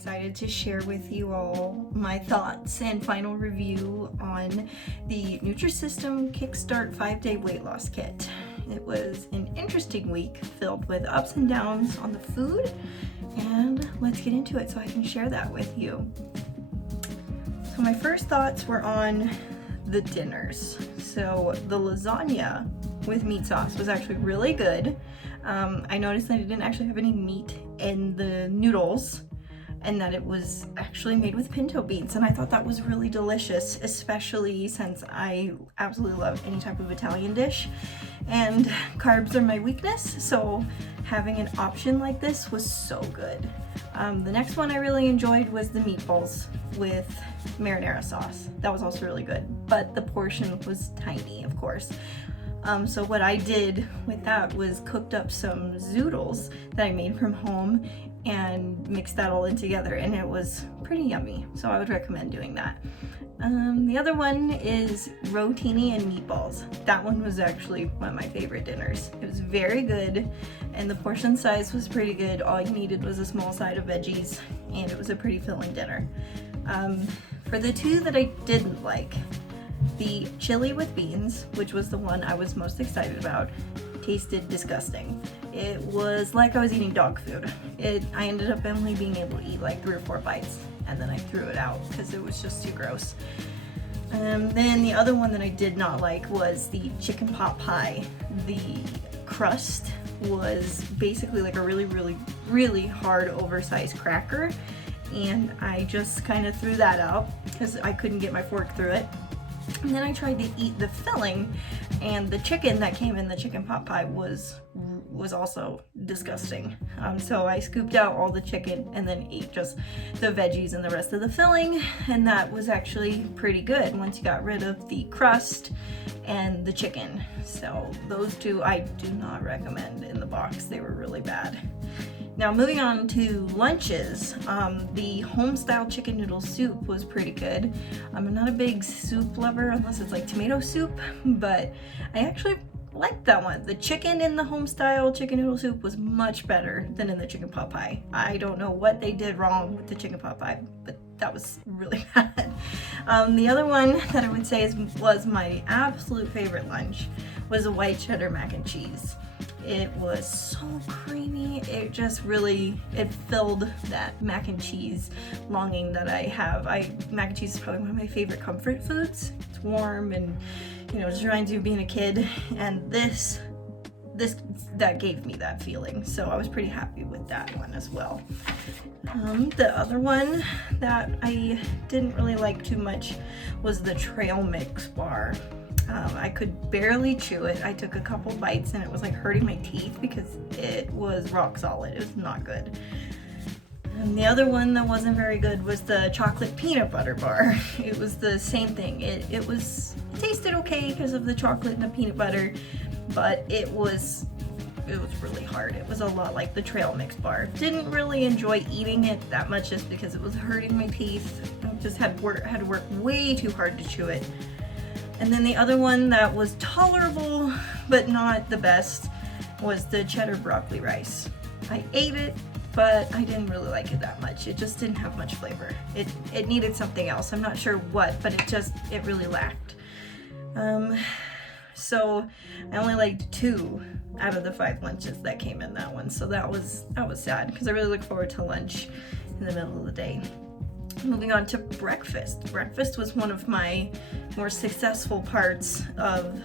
Excited to share with you all my thoughts and final review on the Nutrisystem Kickstart 5-day weight loss kit. It was an interesting week filled with ups and downs on the food, and let's get into it so I can share that with you. So my first thoughts were on the dinners. So the lasagna with meat sauce was actually really good. I noticed that it didn't actually have any meat in the noodles and that it was actually made with pinto beans, and I thought that was really delicious, especially since I absolutely love any type of Italian dish and carbs are my weakness, so having an option like this was so good. The next one I really enjoyed was the meatballs with marinara sauce. That was also really good, but the portion was tiny, of course. So what I did with that was cooked up some zoodles that I made from home and mixed that all in together, and it was pretty yummy, so I would recommend doing that. The other one is rotini and meatballs. That one was actually one of my favorite dinners. It was very good and the portion size was pretty good. All you needed was a small side of veggies and it was a pretty filling dinner. For the two that I didn't like, the chili with beans, which was the one I was most excited about, tasted disgusting. It was like I was eating dog food. I ended up only being able to eat like 3 or 4 bites, and then I threw it out because it was just too gross. Then the other one that I did not like was the chicken pot pie. The crust was basically like a really hard oversized cracker, and I just kind of threw that out because I couldn't get my fork through it. And then I tried to eat the filling, and the chicken that came in the chicken pot pie was also disgusting. So I scooped out all the chicken and then ate just the veggies and the rest of the filling, and that was actually pretty good once you got rid of the crust and the chicken. So those two I do not recommend in the box. They were really bad. Now moving on to lunches, the home-style chicken noodle soup was pretty good. I'm not a big soup lover unless it's like tomato soup, but I actually liked that one. The chicken in the home-style chicken noodle soup was much better than in the chicken pot pie. I don't know what they did wrong with the chicken pot pie, but that was really bad. The other one that I would say was my absolute favorite lunch was a white cheddar mac and cheese. It was so creamy. It just really, it filled that mac and cheese longing that I have. Mac and cheese is probably one of my favorite comfort foods. It's warm and, just reminds you of being a kid. And that gave me that feeling. So I was pretty happy with that one as well. The other one that I didn't really like too much was the trail mix bar. I could barely chew it. I took a couple bites and it was like hurting my teeth because it was rock solid. It was not good. And the other one that wasn't very good was the chocolate peanut butter bar. It was the same thing. It tasted okay because of the chocolate and the peanut butter, but it was really hard. It was a lot like the trail mix bar. Didn't really enjoy eating it that much just because it was hurting my teeth. I just had to work way too hard to chew it. And then the other one that was tolerable, but not the best, was the cheddar broccoli rice. I ate it, but I didn't really like it that much. It just didn't have much flavor. It needed something else. I'm not sure what, but it really lacked. So I only liked 2 out of the 5 lunches that came in that one. So that was sad because I really look forward to lunch in the middle of the day. Moving on to breakfast. Breakfast was one of my more successful parts of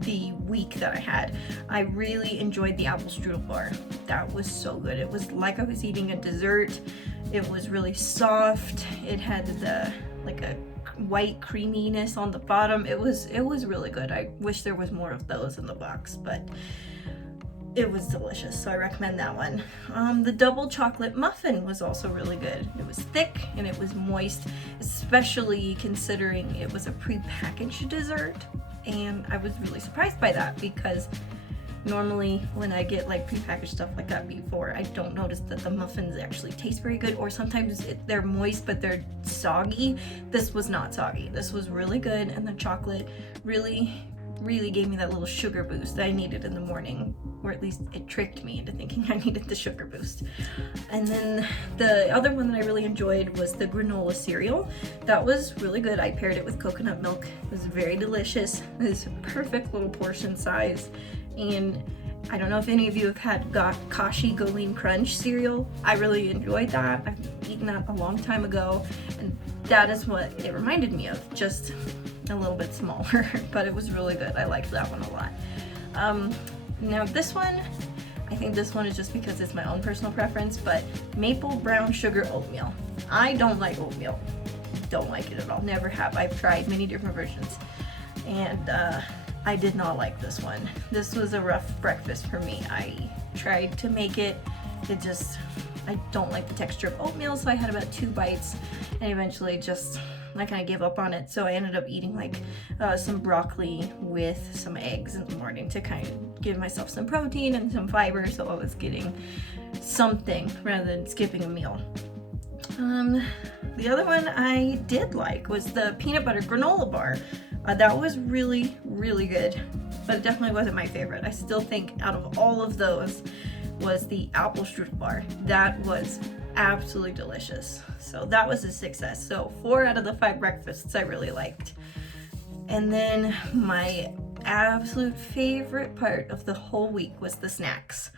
the week that I had. I really enjoyed the apple strudel bar. That was so good. It was like I was eating a dessert. It was really soft. It had a white creaminess on the bottom. It was really good. I wish there was more of those in the box, but it was delicious, so I recommend that one. The double chocolate muffin was also really good. It was thick and it was moist, especially considering it was a pre-packaged dessert. And I was really surprised by that because normally when I get like pre-packaged stuff like that before, I don't notice that the muffins actually taste very good, or sometimes they're moist but they're soggy. This was not soggy. This was really good, and the chocolate really really gave me that little sugar boost that I needed in the morning, or at least it tricked me into thinking I needed the sugar boost. And then the other one that I really enjoyed was the granola cereal. That was really good. I paired it with coconut milk. It was very delicious. It was a perfect little portion size. And I don't know if any of you have had Kashi Go Lean Crunch cereal. I really enjoyed that. I've eaten that a long time ago, and that is what it reminded me of, just a little bit smaller, but it was really good. I liked that one a lot. Now this one, I think this one is just because it's my own personal preference, but maple brown sugar oatmeal. I don't like oatmeal. Don't like it at all. Never have. I've tried many different versions, and I did not like this one. This was a rough breakfast for me. I tried to make it. I don't like the texture of oatmeal, so I had about 2 bites, and eventually I kind of gave up on it. So I ended up eating like some broccoli with some eggs in the morning to kind of give myself some protein and some fiber, so I was getting something rather than skipping a meal. The other one I did like was the peanut butter granola bar. That was really, really good, but it definitely wasn't my favorite. I still think out of all of those was the apple strudel bar. That was absolutely delicious. So that was a success. So 4 out of the 5 breakfasts I really liked. And then my absolute favorite part of the whole week was the snacks.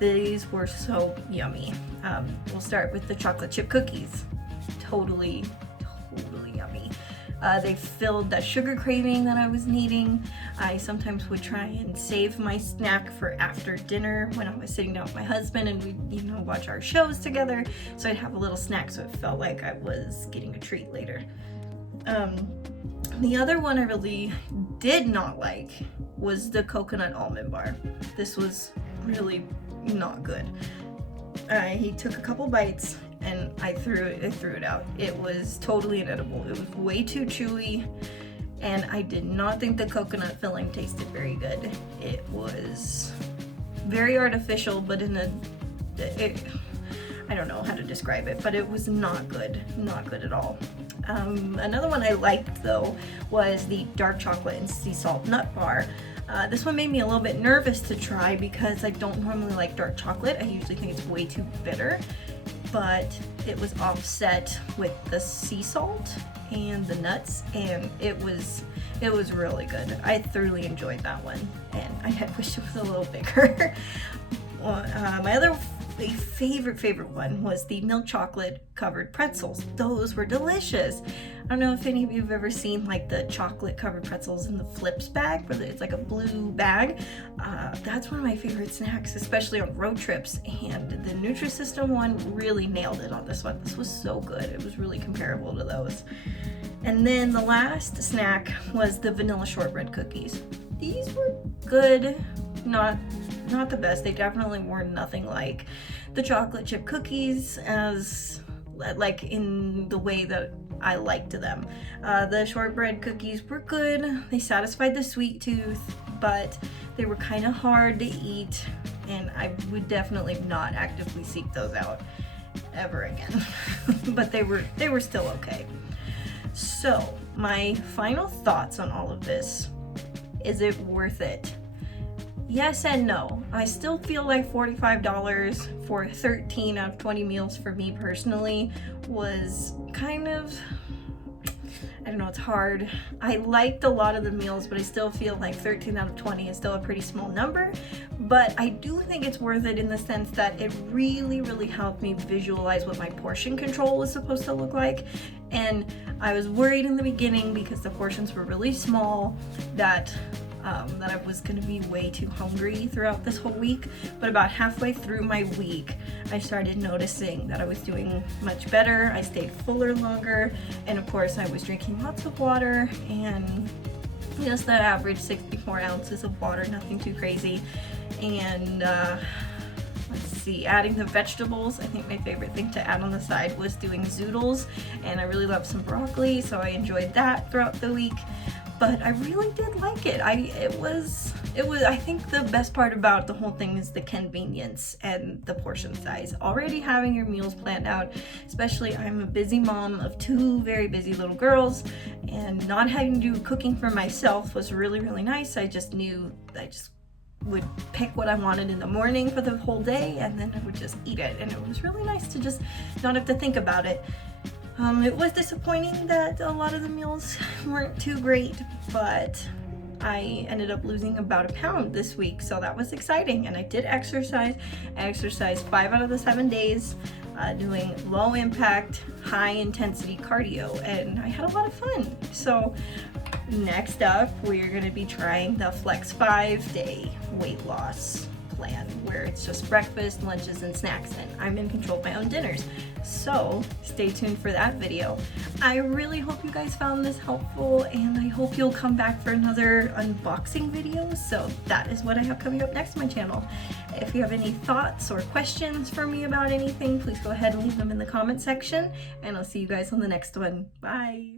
These were so yummy. We'll start with the chocolate chip cookies. Totally yummy. They filled that sugar craving that I was needing. I sometimes would try and save my snack for after dinner when I was sitting down with my husband and we'd watch our shows together. So I'd have a little snack so it felt like I was getting a treat later. The other one I really did not like was the coconut almond bar. This was really not good. He took a couple bites and I threw it out. It was totally inedible. It was way too chewy, and I did not think the coconut filling tasted very good. It was very artificial, but I don't know how to describe it, but it was not good at all. Another one I liked though was the dark chocolate and sea salt nut bar. This one made me a little bit nervous to try because I don't normally like dark chocolate. I usually think it's way too bitter, but it was offset with the sea salt and the nuts, and it was really good. I thoroughly enjoyed that one, and I had wished it was a little bigger. My other favorite one was the milk chocolate covered pretzels. Those were delicious. I don't know if any of you have ever seen like the chocolate covered pretzels in the Flips bag, where it's like a blue bag. That's one of my favorite snacks, especially on road trips, and the Nutrisystem one really nailed it on this one. This was so good. It was really comparable to those. And then the last snack was the vanilla shortbread cookies. These were good, not the best. They definitely were nothing like the chocolate chip cookies as like in the way that I liked them. The shortbread cookies were good. They satisfied the sweet tooth, but they were kind of hard to eat, and I would definitely not actively seek those out ever again. But they were still okay. So my final thoughts on all of this: is it worth it? Yes and no. I still feel like $45 for 13 out of 20 meals for me personally was kind of, I don't know, it's hard. I liked a lot of the meals, but I still feel like 13 out of 20 is still a pretty small number. But I do think it's worth it in the sense that it really, really helped me visualize what my portion control was supposed to look like. And I was worried in the beginning because the portions were really small that I was going to be way too hungry throughout this whole week. But about halfway through my week, I started noticing that I was doing much better. I stayed fuller longer, and of course I was drinking lots of water, and just the average 64 ounces of water, nothing too crazy. And let's see, adding the vegetables. I think my favorite thing to add on the side was doing zoodles, and I really love some broccoli, so I enjoyed that throughout the week. but I really did like it. It was I think the best part about the whole thing is the convenience and the portion size. Already having your meals planned out, especially I'm a busy mom of 2 very busy little girls, and not having to do cooking for myself was really, really nice. I just knew I just would pick what I wanted in the morning for the whole day, and then I would just eat it, and it was really nice to just not have to think about it. It was disappointing that a lot of the meals weren't too great, but I ended up losing about 1 pound this week, so that was exciting. And I did exercise. I exercised 5 out of the 7 days, doing low impact, high intensity cardio, and I had a lot of fun. So next up, we're going to be trying the Flex 5-day weight loss plan, where it's just breakfast, lunches, and snacks, and I'm in control of my own dinners. So stay tuned for that video. I really hope you guys found this helpful, and I hope you'll come back for another unboxing video. So that is what I have coming up next on my channel. If you have any thoughts or questions for me about anything, please go ahead and leave them in the comment section, and I'll see you guys on the next one. Bye!